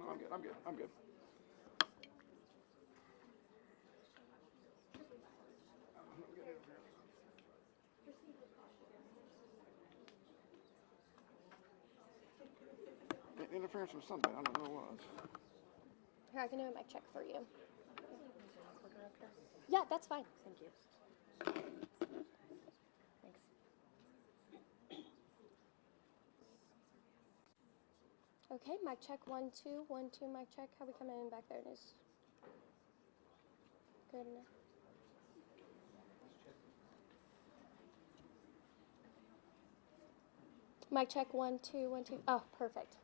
No, I'm good. I'm good. I'm good. Interference with somebody. I don't know what it was. Here, I can do a mic check for you. Yeah, that's fine. Thank you. Thanks. Okay, mic check 1 2 1 2 mic check. How we coming in back there? Is good enough. Mic check 1 2 1 2. Oh, perfect.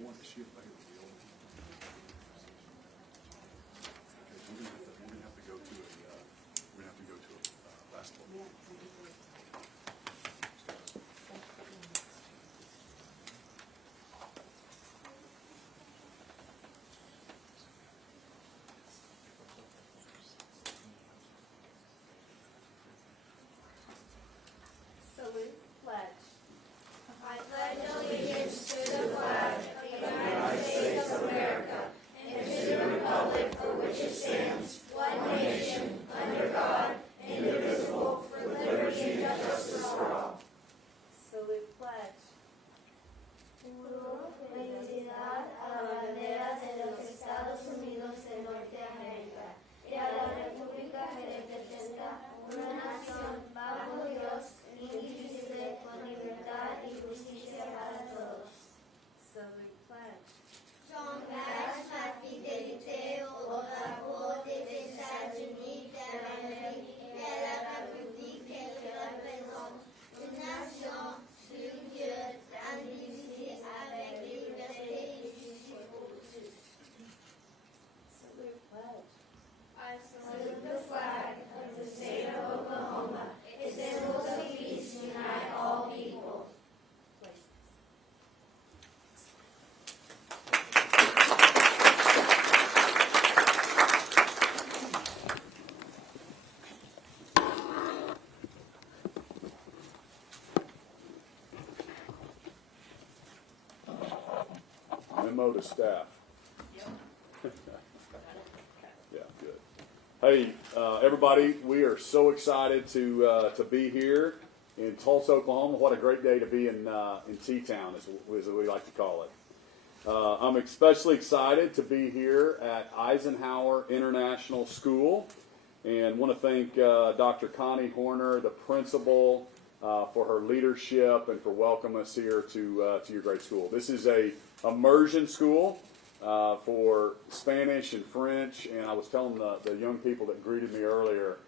Want to shoot like a real. Okay, we're gonna have to go to a basketball. Salute, pledge. I pledge allegiance to the flag of the United memo to staff? Yeah, good. Hey, everybody, we are so excited to be here in Tulsa, Oklahoma. What a great day to be in T-Town, as we like to call it. I'm especially excited to be here at Eisenhower International School, and want to thank Dr. Connie Horner, the principal, for her leadership and for welcoming us here to your great school. This is a immersion school for Spanish and French, and I was telling the young people that greeted me earlier,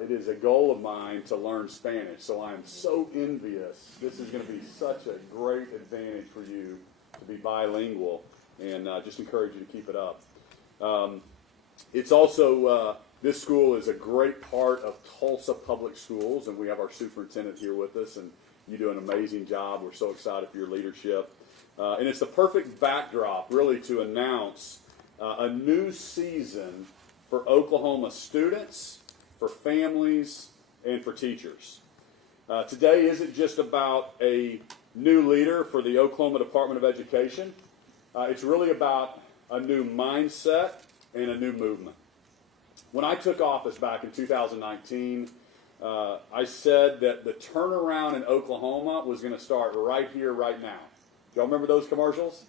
it is a goal of mine to learn Spanish, so I'm so envious. This is going to be such a great advantage for you to be bilingual, and just encourage you to keep it up. It's also, this school is a great part of Tulsa Public Schools, and we have our superintendent here with us, and you do an amazing job. We're so excited for your leadership. And it's the perfect backdrop, really, to announce a new season for Oklahoma students, for families, and for teachers. Today isn't just about a new leader for the Oklahoma Department of Education. It's really about a new mindset and a new movement. When I took office back in 2019, I said that the turnaround in Oklahoma was going to start right here, right now. Y'all remember those commercials?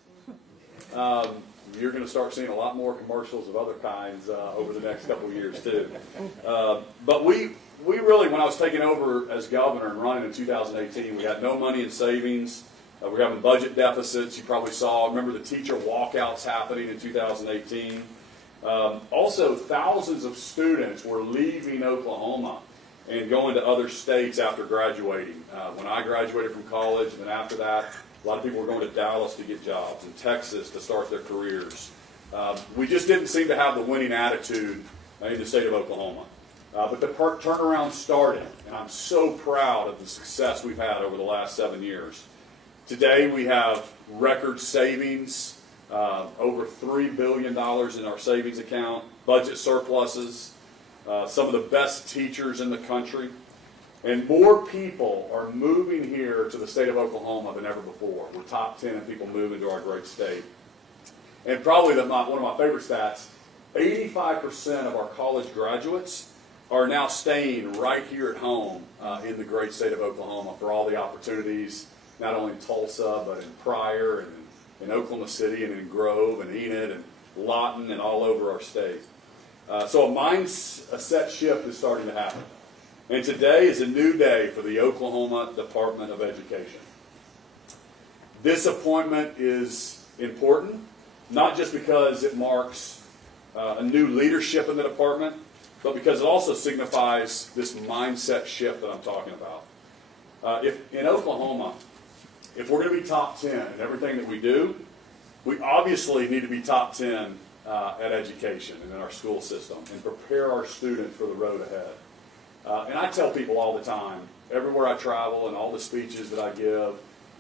You're going to start seeing a lot more commercials of other kinds over the next couple of years, too. But we really, when I was taking over as governor and running in 2018, we had no money in savings. We were having budget deficits. You probably saw, remember the teacher walkouts happening in 2018. Also, thousands of students were leaving Oklahoma and going to other states after graduating. When I graduated from college, and then after that, a lot of people were going to Dallas to get jobs, and Texas to start their careers. We just didn't seem to have the winning attitude in the state of Oklahoma. But the turnaround started, and I'm so proud of the success we've had over the last 7 years. Today we have record savings, over $3 billion in our savings account, budget surpluses, some of the best teachers in the country, and more people are moving here to the state of Oklahoma than ever before. We're top 10 in people moving to our great state. And probably one of my favorite stats, 85% of our college graduates are now staying right here at home in the great state of Oklahoma for all the opportunities, not only in Tulsa, but in Pryor and in Oklahoma City and in Grove and Enid and Lawton and all over our state. So a mindset shift is starting to happen. And today is a new day for the Oklahoma Department of Education. This appointment is important, not just because it marks a new leadership in the department, but because it also signifies this mindset shift that I'm talking about. If in Oklahoma, if we're going to be top 10 in everything that we do, we obviously need to be top 10 at education and in our school system and prepare our students for the road ahead. And I tell people all the time, everywhere I travel and all the speeches that I give,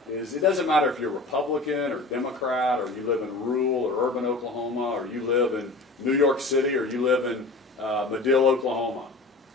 is it doesn't matter if you're Republican or Democrat, or you live in rural or urban Oklahoma, or you live in New York City, or you live in Madill, Oklahoma.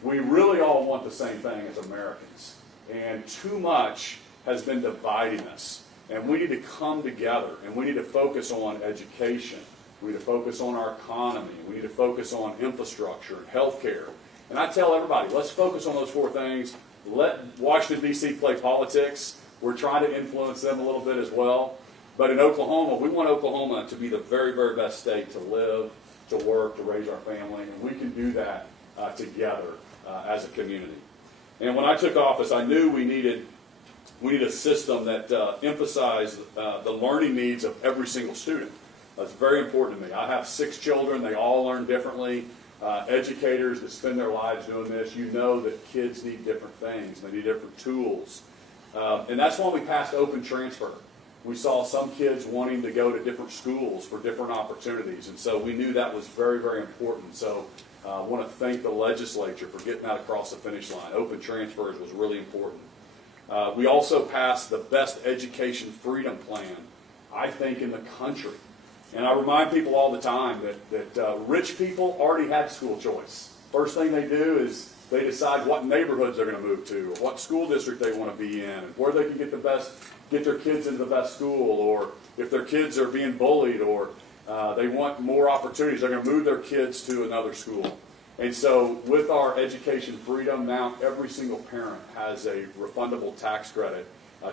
We really all want the same thing as Americans. And too much has been dividing us. And we need to come together, and we need to focus on education. We need to focus on our economy. We need to focus on infrastructure and health care. And I tell everybody, let's focus on those four things. Let Washington, D.C. play politics. We're trying to influence them a little bit as well. But in Oklahoma, we want Oklahoma to be the very, very best state to live, to work, to raise our family. And we can do that together as a community. And when I took office, I knew we needed a system that emphasized the learning needs of every single student. That's very important to me. I have 6 children. They all learn differently. Educators that spend their lives doing this, you know that kids need different things. They need different tools. And that's why we passed open transfer. We saw some kids wanting to go to different schools for different opportunities. And so we knew that was very, very important. So I want to thank the legislature for getting that across the finish line. Open transfers was really important. We also passed the best education freedom plan, I think, in the country. And I remind people all the time that rich people already had school choice. First thing they do is they decide what neighborhoods they're going to move to, or what school district they want to be in, and where they can get their kids into the best school, or if their kids are being bullied or they want more opportunities, they're going to move their kids to another school. And so with our education freedom, now every single parent has a refundable tax credit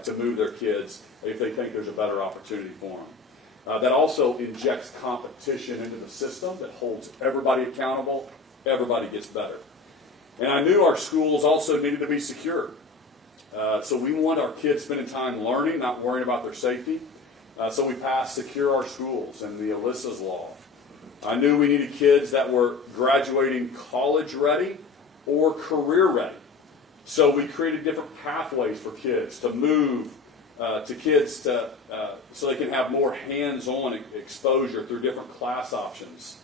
to move their kids if they think there's a better opportunity for them. That also injects competition into the system that holds everybody accountable. Everybody gets better. And I knew our schools also needed to be secure. So we want our kids spending time learning, not worrying about their safety. So we passed Secure Our Schools and the Alyssa's Law. I knew we needed kids that were graduating college ready or career ready. So we created different pathways for kids to move, so they can have more hands-on exposure through different class options,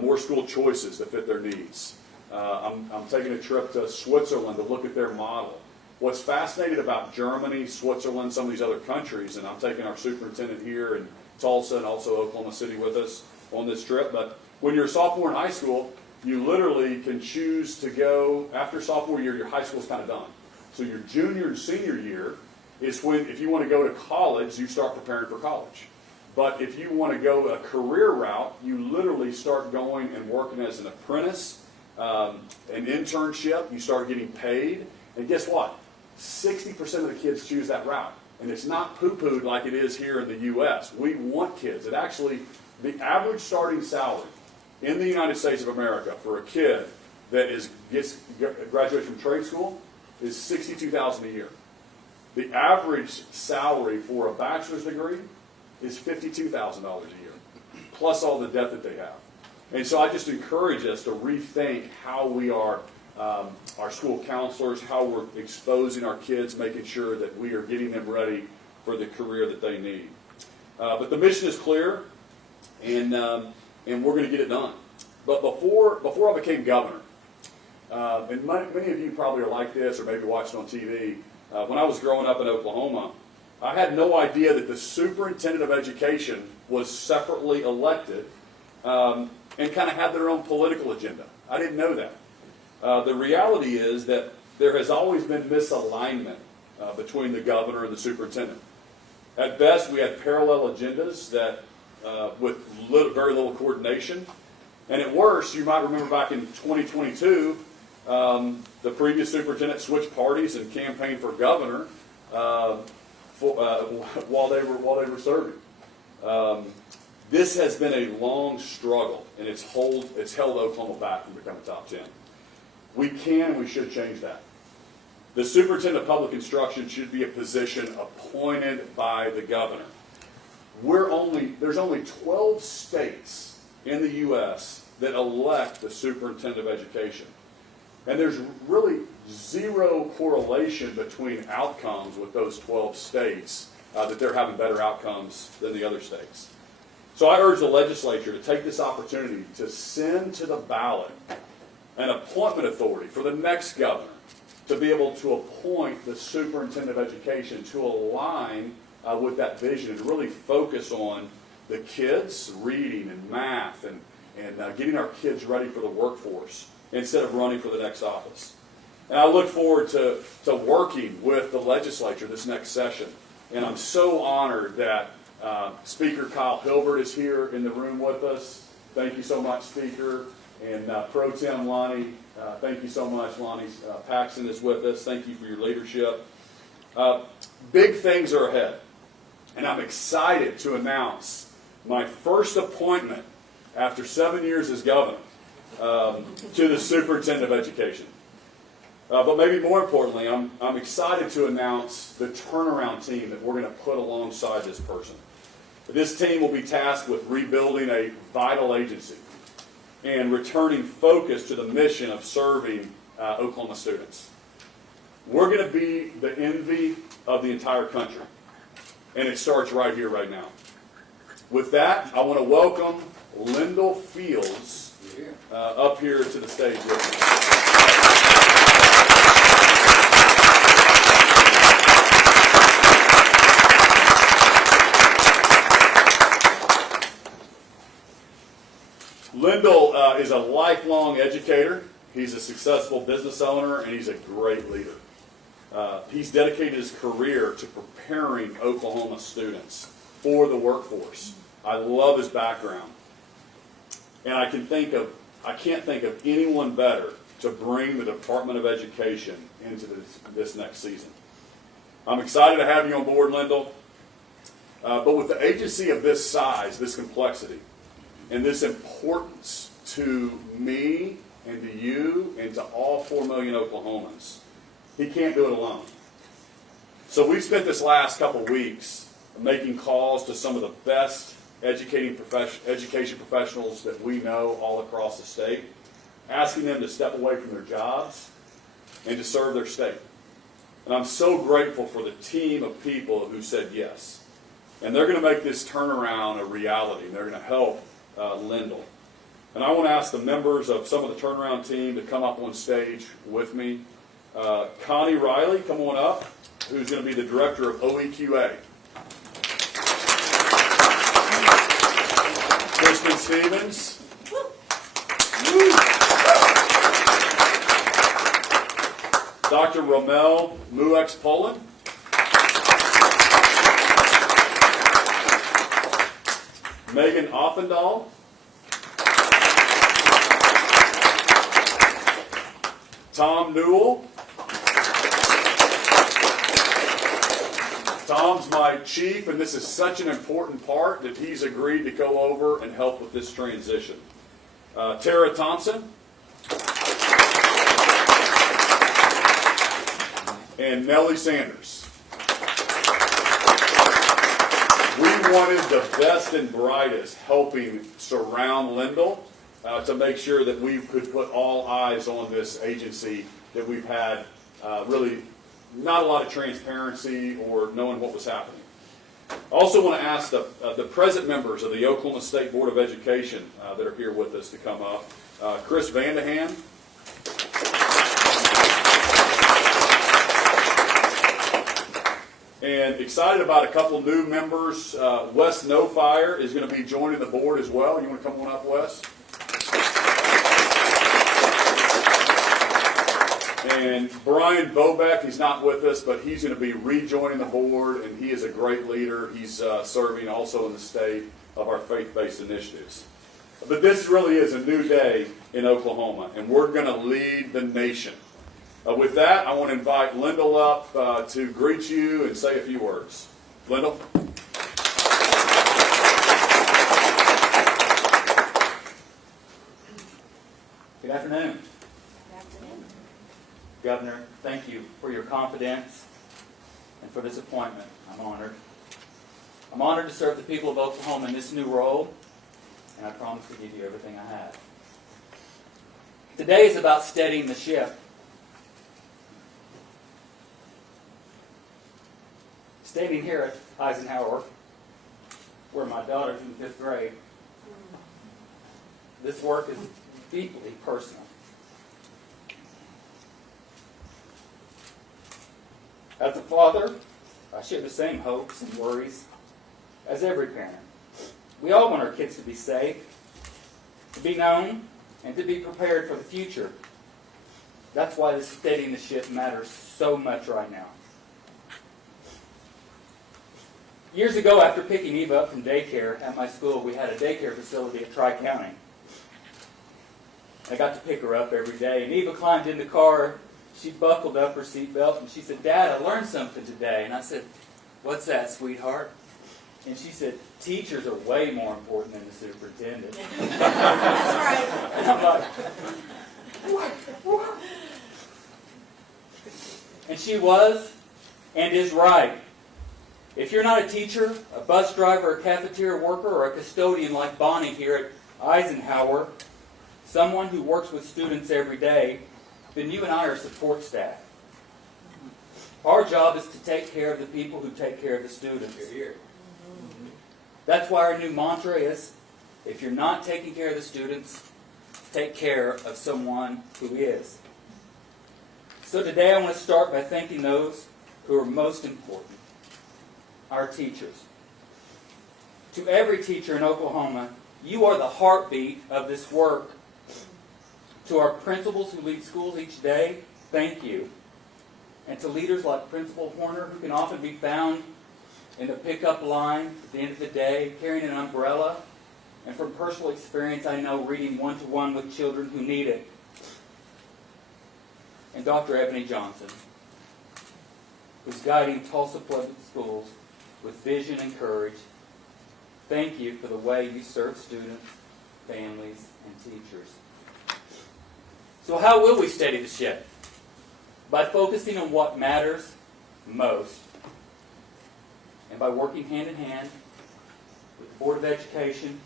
more school choices that fit their needs. I'm taking a trip to Switzerland to look at their model. What's fascinating about Germany, Switzerland, some of these other countries, and I'm taking our superintendent here in Tulsa and also Oklahoma City with us on this trip, but when you're a sophomore in high school, you literally can choose to go, after sophomore year, your high school's kind of done. So your junior and senior year is when, if you want to go to college, you start preparing for college. But if you want to go a career route, you literally start going and working as an apprentice, an internship, you start getting paid, and guess what? 60% of the kids choose that route. And it's not poo-pooed like it is here in the U.S. We want kids. It actually, the average starting salary in the United States of America for a kid that graduates from trade school is $62,000 a year. The average salary for a bachelor's degree is $52,000 a year, plus all the debt that they have. And so I just encourage us to rethink how we are, our school counselors, how we're exposing our kids, making sure that we are getting them ready for the career that they need. But the mission is clear, and we're going to get it done. But before I became governor, and many of you probably are like this or maybe watched on TV, when I was growing up in Oklahoma, I had no idea that the superintendent of education was separately elected and kind of had their own political agenda. I didn't know that. The reality is that there has always been misalignment between the governor and the superintendent. At best, we had parallel agendas that with very little coordination. And at worst, you might remember back in 2022, the previous superintendent switched parties and campaigned for governor while they were serving. This has been a long struggle, and it's held Oklahoma back from becoming top 10. We can and we should change that. The superintendent of public instruction should be a position appointed by the governor. There's only 12 states in the U.S. that elect the superintendent of education. And there's really zero correlation between outcomes with those 12 states, that they're having better outcomes than the other states. So I urge the legislature to take this opportunity to send to the ballot an appointment authority for the next governor to be able to appoint the superintendent of education to align with that vision and really focus on the kids, reading and math, and getting our kids ready for the workforce instead of running for the next office. And I look forward to working with the legislature this next session. And I'm so honored that Speaker Kyle Hilbert is here in the room with us. Thank you so much, Speaker. And Pro Tem Lonnie, thank you so much. Lonnie Paxton is with us. Thank you for your leadership. Big things are ahead. And I'm excited to announce my first appointment after 7 years as governor to the superintendent of education. But maybe more importantly, I'm excited to announce the turnaround team that we're going to put alongside this person. This team will be tasked with rebuilding a vital agency and returning focus to the mission of serving Oklahoma students. We're going to be the envy of the entire country, and it starts right here, right now. With that, I want to welcome Lindel Fields up here to the stage with me. Lindel is a lifelong educator. He's a successful business owner, and he's a great leader. He's dedicated his career to preparing Oklahoma students for the workforce. I love his background. And I can't think of anyone better to bring the Department of Education into this next season. I'm excited to have you on board, Lindel. But with the agency of this size, this complexity, and this importance to me and to you and to all 4 million Oklahomans, he can't do it alone. So we've spent this last couple weeks making calls to some of the best education professionals that we know all across the state, asking them to step away from their jobs and to serve their state. And I'm so grateful for the team of people who said yes. And they're going to make this turnaround a reality, and they're going to help Lindel. And I want to ask the members of some of the turnaround team to come up on stage with me. Connie Riley, come on up, who's going to be the director of OEQA. Kristen Stevens. Dr. Romel Muex-Poland. Megan Offendal. Tom Newell. Tom's my chief, and this is such an important part that he's agreed to go over and help with this transition. Tara Thompson. And Nellie Sanders. We wanted the best and brightest helping surround Lindel to make sure that we could put all eyes on this agency that we've had really not a lot of transparency or knowing what was happening. I also want to ask the present members of the Oklahoma State Board of Education that are here with us to come up. Chris Vandehan. And excited about a couple new members. Wes Nofire is going to be joining the board as well. You want to come on up, Wes? And Brian Bobeck, he's not with us, but he's going to be rejoining the board, and he is a great leader. He's serving also in the state of our faith-based initiatives. But this really is a new day in Oklahoma, and we're going to lead the nation. With that, I want to invite Lindel up to greet you and say a few words. Lindel? Good afternoon. Governor, thank you for your confidence and for this appointment. I'm honored. I'm honored to serve the people of Oklahoma in this new role, and I promise to give you everything I have. Today is about steadying the ship. Standing here at Eisenhower, where my daughter's in 5th grade, this work is deeply personal. As a father, I share the same hopes and worries as every parent. We all want our kids to be safe, to be known, and to be prepared for the future. That's why this steadying the ship matters so much right now. Years ago, after picking Eva up from daycare at my school, we had a daycare facility at Tri-County. I got to pick her up every day, and Eva climbed in the car. She buckled up her seatbelt, and she said, "Dad, I learned something today." And I said, "What's that, sweetheart?" And she said, "Teachers are way more important than the superintendent." That's right. And I'm like, what? And she was and is right. If you're not a teacher, a bus driver, a cafeteria worker, or a custodian like Bonnie here at Eisenhower, someone who works with students every day, then you and I are support staff. Our job is to take care of the people who take care of the students. That's why our new mantra is, if you're not taking care of the students, take care of someone who is. So today I want to start by thanking those who are most important. Our teachers. To every teacher in Oklahoma, you are the heartbeat of this work. To our principals who lead schools each day, thank you. And to leaders like Principal Horner, who can often be found in the pickup line at the end of the day, carrying an umbrella, and from personal experience, I know reading one-to-one with children who need it. And Dr. Ebony Johnson, who's guiding Tulsa Public Schools with vision and courage. Thank you for the way you serve students, families, and teachers. So how will we steady the ship? By focusing on what matters most, and by working hand in hand with the Board of Education,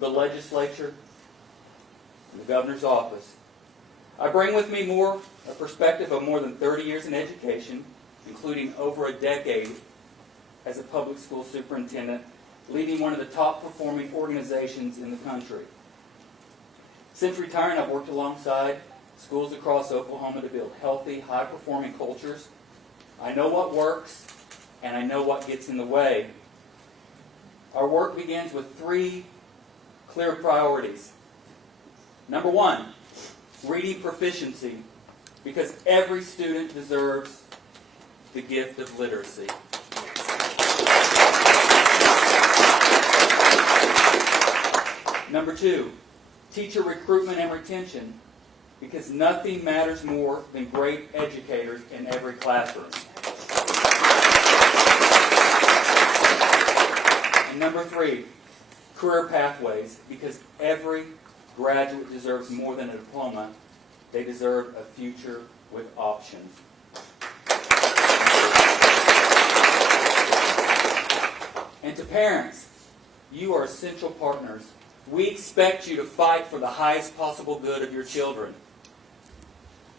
the legislature, and the governor's office. I bring with me a perspective of more than 30 years in education, including over a decade as a public school superintendent, leading one of the top performing organizations in the country. Since retiring, I've worked alongside schools across Oklahoma to build healthy, high-performing cultures. I know what works, and I know what gets in the way. Our work begins with 3 clear priorities. Number 1, reading proficiency, because every student deserves the gift of literacy. Number 2, teacher recruitment and retention, because nothing matters more than great educators in every classroom. And number 3, career pathways, because every graduate deserves more than a diploma. They deserve a future with options. And to parents, you are essential partners. We expect you to fight for the highest possible good of your children.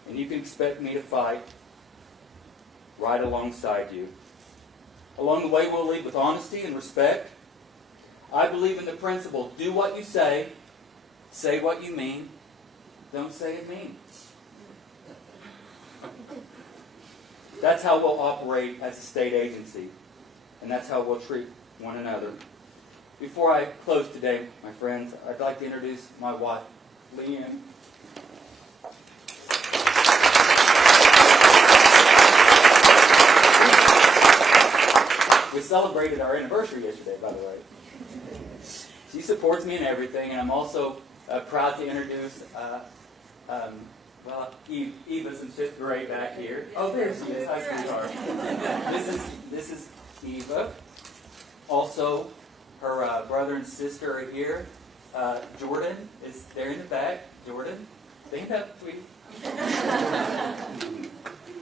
And you can expect me to fight right alongside you. Along the way, we'll lead with honesty and respect. I believe in the principle, do what you say what you mean, don't say it mean. That's how we'll operate as a state agency, and that's how we'll treat one another. Before I close today, my friends, I'd like to introduce my wife, Leanne. We celebrated our anniversary yesterday, by the way. She supports me in everything, and I'm also proud to introduce, Eva's in 5th grade back here. Oh, there she is. Hi, sweetheart. This is Eva. Also, her brother and sister are here. Jordan is there in the back. Jordan, stand up, sweetie.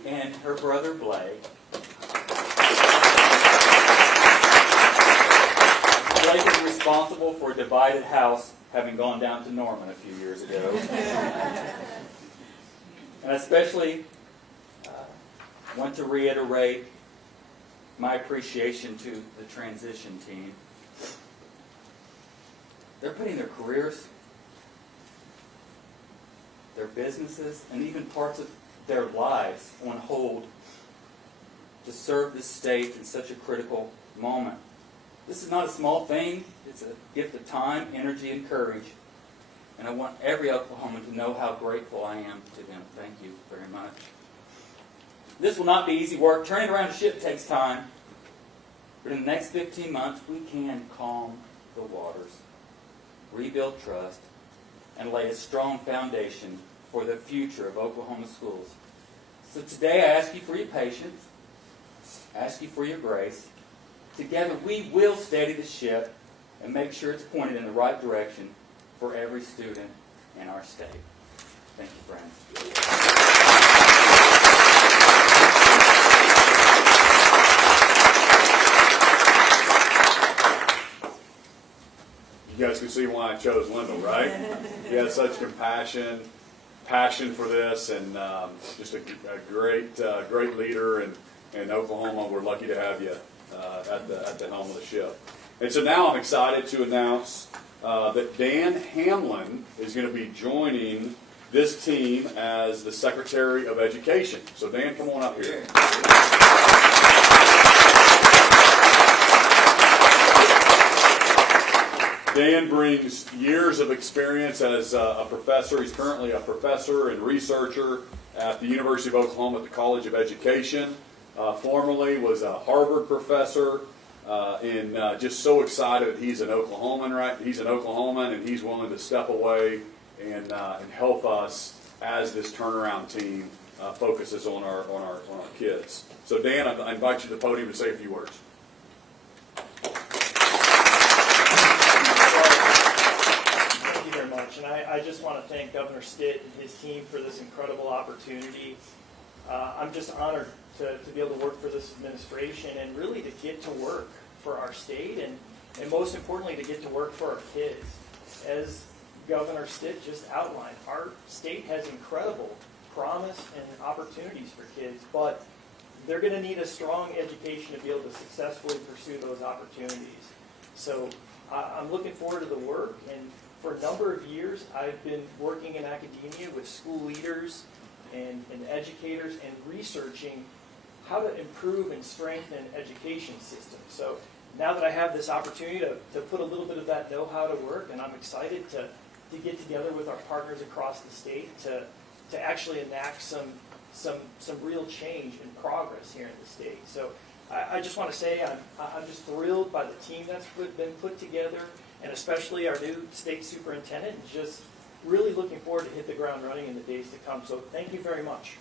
And her brother Blake. Blake is responsible for a divided house having gone down to Norman a few years ago. And I especially want to reiterate my appreciation to the transition team. They're putting their careers, their businesses, and even parts of their lives on hold to serve this state in such a critical moment. This is not a small thing. It's a gift of time, energy, and courage. And I want every Oklahoman to know how grateful I am to them. Thank you very much. This will not be easy work. Turning around a ship takes time. But in the next 15 months, we can calm the waters, rebuild trust, and lay a strong foundation for the future of Oklahoma schools. So today I ask you for your patience, ask you for your grace. Together we will steady the ship and make sure it's pointed in the right direction for every student in our state. Thank you, friends. You guys can see why I chose Lindel, right? He has such passion for this, and just a great leader. And in Oklahoma, we're lucky to have you at the helm of the ship. And so now I'm excited to announce that Dan Hamlin is going to be joining this team as the Secretary of Education. So Dan, come on up here. Dan brings years of experience as a professor. He's currently a professor and researcher at the University of Oklahoma at the College of Education. formerly was a Harvard professor, and just so excited that he's an Oklahoman, right? He's an Oklahoman, and he's willing to step away and help us as this turnaround team focuses on our kids. So Dan, I invite you to the podium to say a few words. Thank you very much, and I just want to thank Governor Stitt and his team for this incredible opportunity. I'm just honored to be able to work for this administration and really to get to work for our state and most importantly to get to work for our kids. As Governor Stitt just outlined, our state has incredible promise and opportunities for kids, but they're going to need a strong education to be able to successfully pursue those opportunities. So I'm looking forward to the work, and for a number of years I've been working in academia with school leaders and educators and researching how to improve and strengthen education systems. So now that I have this opportunity to put a little bit of that know-how to work, and I'm excited to get together with our partners across the state to actually enact some real change and progress here in the state. So I just want to say I'm just thrilled by the team that's been put together, and especially our new state superintendent, and just really looking forward to hit the ground running in the days to come. So thank you very much.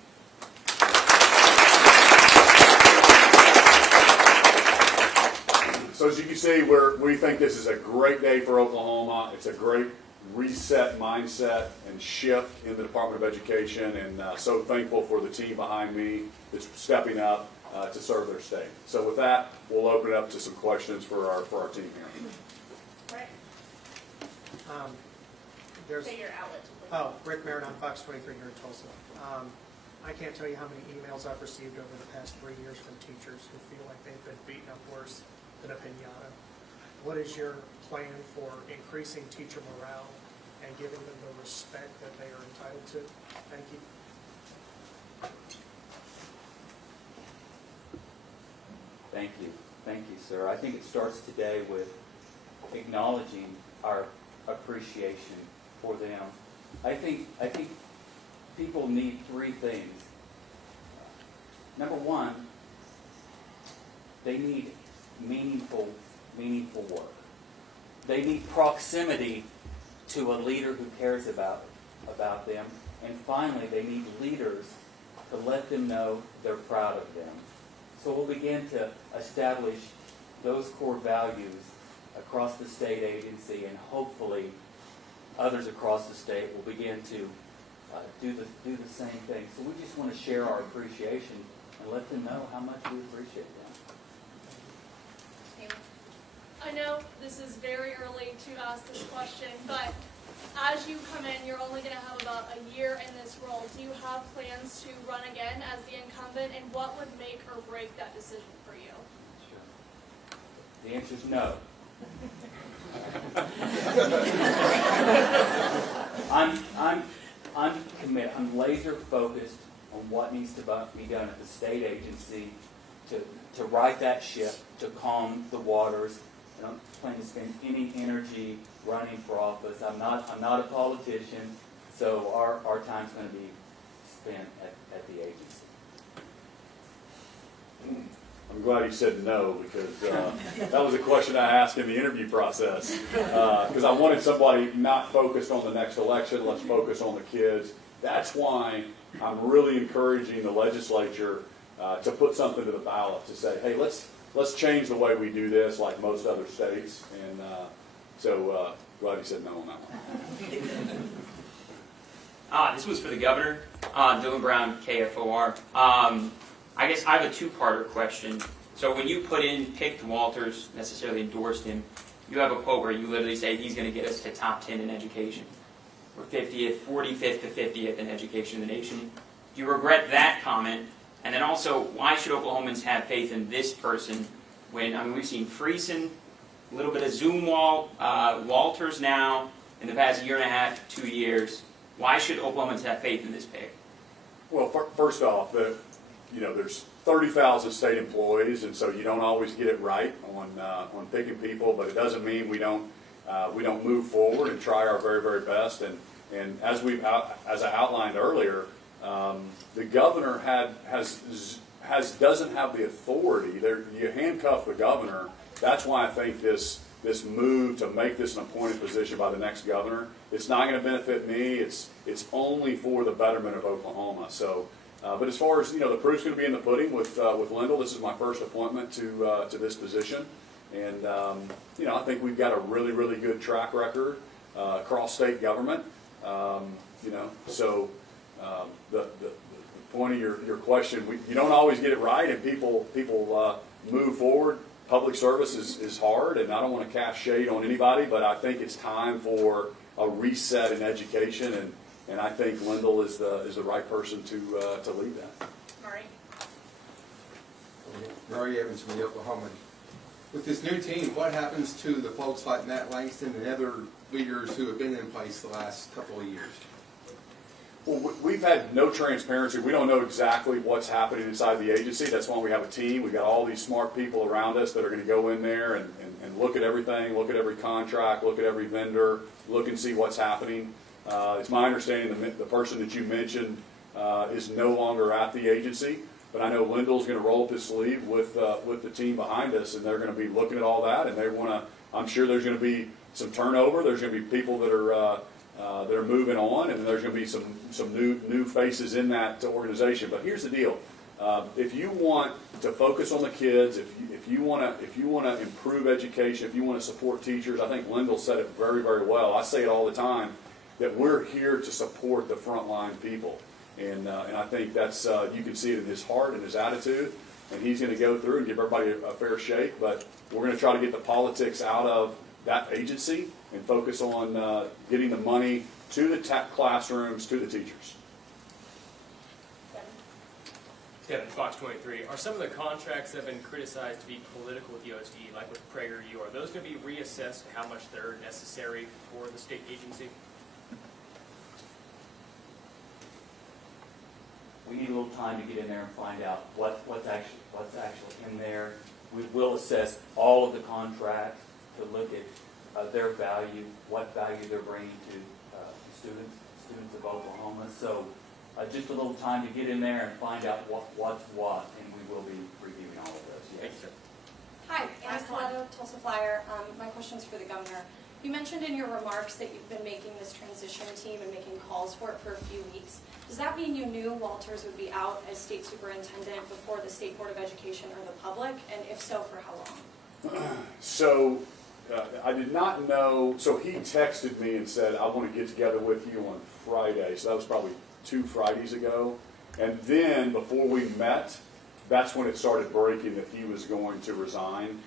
So as you can see, we think this is a great day for Oklahoma. It's a great reset mindset and shift in the Department of Education, and so thankful for the team behind me that's stepping up to serve their state. So with that, we'll open it up to some questions for our team here. Right. Say your outlet. Rick Merritt on Fox 23 here in Tulsa. I can't tell you how many emails I've received over the past 3 years from teachers who feel like they've been beaten up worse than a pinata. What is your plan for increasing teacher morale and giving them the respect that they are entitled to? Thank you. Thank you. Thank you, sir. I think it starts today with acknowledging our appreciation for them. I think people need three things. Number one, they need meaningful work. They need proximity to a leader who cares about them. And finally, they need leaders to let them know they're proud of them. So we'll begin to establish those core values across the state agency, and hopefully others across the state will begin to do the same thing. So we just want to share our appreciation and let them know how much we appreciate them. I know this is very early to ask this question, but as you come in, you're only going to have about a year in this role. Do you have plans to run again as the incumbent, and what would make or break that decision for you? Sure. The answer is no. I'm committed. I'm laser focused on what needs to be done at the state agency to right that ship, to calm the waters. I don't plan to spend any energy running for office. I'm not a politician, so our time's going to be spent at the agency. I'm glad you said no, because that was a question I asked in the interview process. Because I wanted somebody not focused on the next election, let's focus on the kids. That's why I'm really encouraging the legislature to put something to the ballot to say, hey, let's change the way we do this like most other states. And so glad you said no on that one. This was for the governor, Dylan Brown, KFOR. I guess I have a two-parter question. So when you picked Walters, necessarily endorsed him, you have a quote where you literally say he's going to get us to top 10 in education. We're 45th to 50th in education in the nation. Do you regret that comment? And then also, why should Oklahomans have faith in this person when, we've seen Friesen, a little bit of Walters now, in the past year and a half, 2 years. Why should Oklahomans have faith in this pick? Well, first off, there's 30,000 state employees, and so you don't always get it right on picking people, but it doesn't mean we don't move forward and try our very, very best. And as I outlined earlier, the governor has doesn't have the authority. You handcuff the governor. That's why I think this move to make this an appointed position by the next governor, it's not going to benefit me. It's only for the betterment of Oklahoma. So, but as far as the proof's going to be in the pudding with Lindel. This is my first appointment to this position, and I think we've got a really, really good track record across state government. So the point of your question, you don't always get it right, and people move forward. Public service is hard, and I don't want to cast shade on anybody, but I think it's time for a reset in education, and I think Lindel is the right person to lead that. Murray? Murray Evans from the Oklahoma. With this new team, what happens to the folks like Matt Langston and other leaders who have been in place the last couple of years? Well, we've had no transparency. We don't know exactly what's happening inside the agency. That's why we have a team. We've got all these smart people around us that are going to go in there and look at everything, look at every contract, look at every vendor, look and see what's happening. It's my understanding the person that you mentioned is no longer at the agency, but I know Lindel's going to roll up his sleeve with the team behind us, and they're going to be looking at all that, and they want to. I'm sure there's going to be some turnover. There's going to be people that are moving on, and there's going to be some new faces in that organization. But here's the deal: if you want to focus on the kids, if you want to improve education, if you want to support teachers, I think Lindel said it very, very well. I say it all the time that we're here to support the frontline people, and I think that's you can see it in his heart and his attitude. And he's going to go through and give everybody a fair shake. But we're going to try to get the politics out of that agency and focus on getting the money to the classrooms, to the teachers. Kevin, Fox 23. Are some of the contracts that have been criticized to be political with the OSD, like with PragerU, are those going to be reassessed to how much they're necessary for the state agency? We need a little time to get in there and find out what's actually in there. We will assess all of the contracts to look at their value, what value they're bringing to students of Oklahoma. So just a little time to get in there and find out what's what, and we will be reviewing all of those. Yes. Thank you, sir. Hi, Anna Last one. Coletto, Tulsa Flyer. My question's for the governor. You mentioned in your remarks that you've been making this transition team and making calls for it for a few weeks. Does that mean you knew Walters would be out as state superintendent before the State Board of Education or the public? And if so, for how long? So I did not know. So he texted me and said, I want to get together with you on Friday. So that was probably 2 Fridays ago. And then before we met, that's when it started breaking that he was going to resign.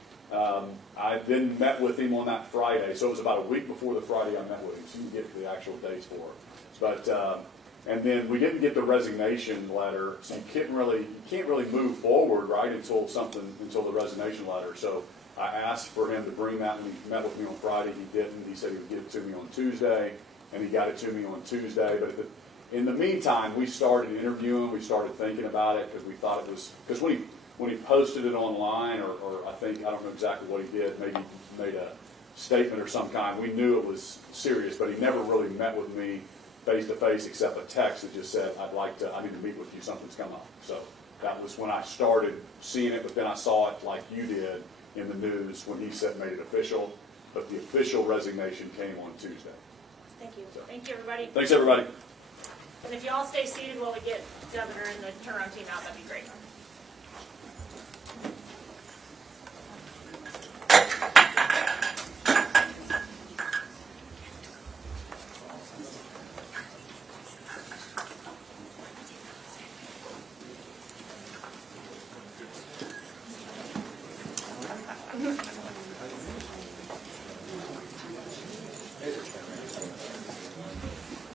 I then met with him on that Friday. So it was about a week before the Friday I met with him. So you can get the actual dates for it. But and then we didn't get the resignation letter, so you can't really move forward, right, until the resignation letter. So I asked for him to bring that when he met with me on Friday. He didn't. He said he would get it to me on Tuesday, and he got it to me on Tuesday. But in the meantime, we started interviewing. We started thinking about it because we thought it was because when he posted it online, or I don't know exactly what he did. Maybe he made a statement or some kind. We knew it was serious, but he never really met with me face to face except a text that just said, I need to meet with you, something's come up. So that was when I started seeing it, but then I saw it like you did in the news when he made it official, but the official resignation came on Tuesday. Thank you. So. Thank you, everybody. Thanks, everybody. And if you all stay seated while we get Governor and the turnaround team out, that'd be great.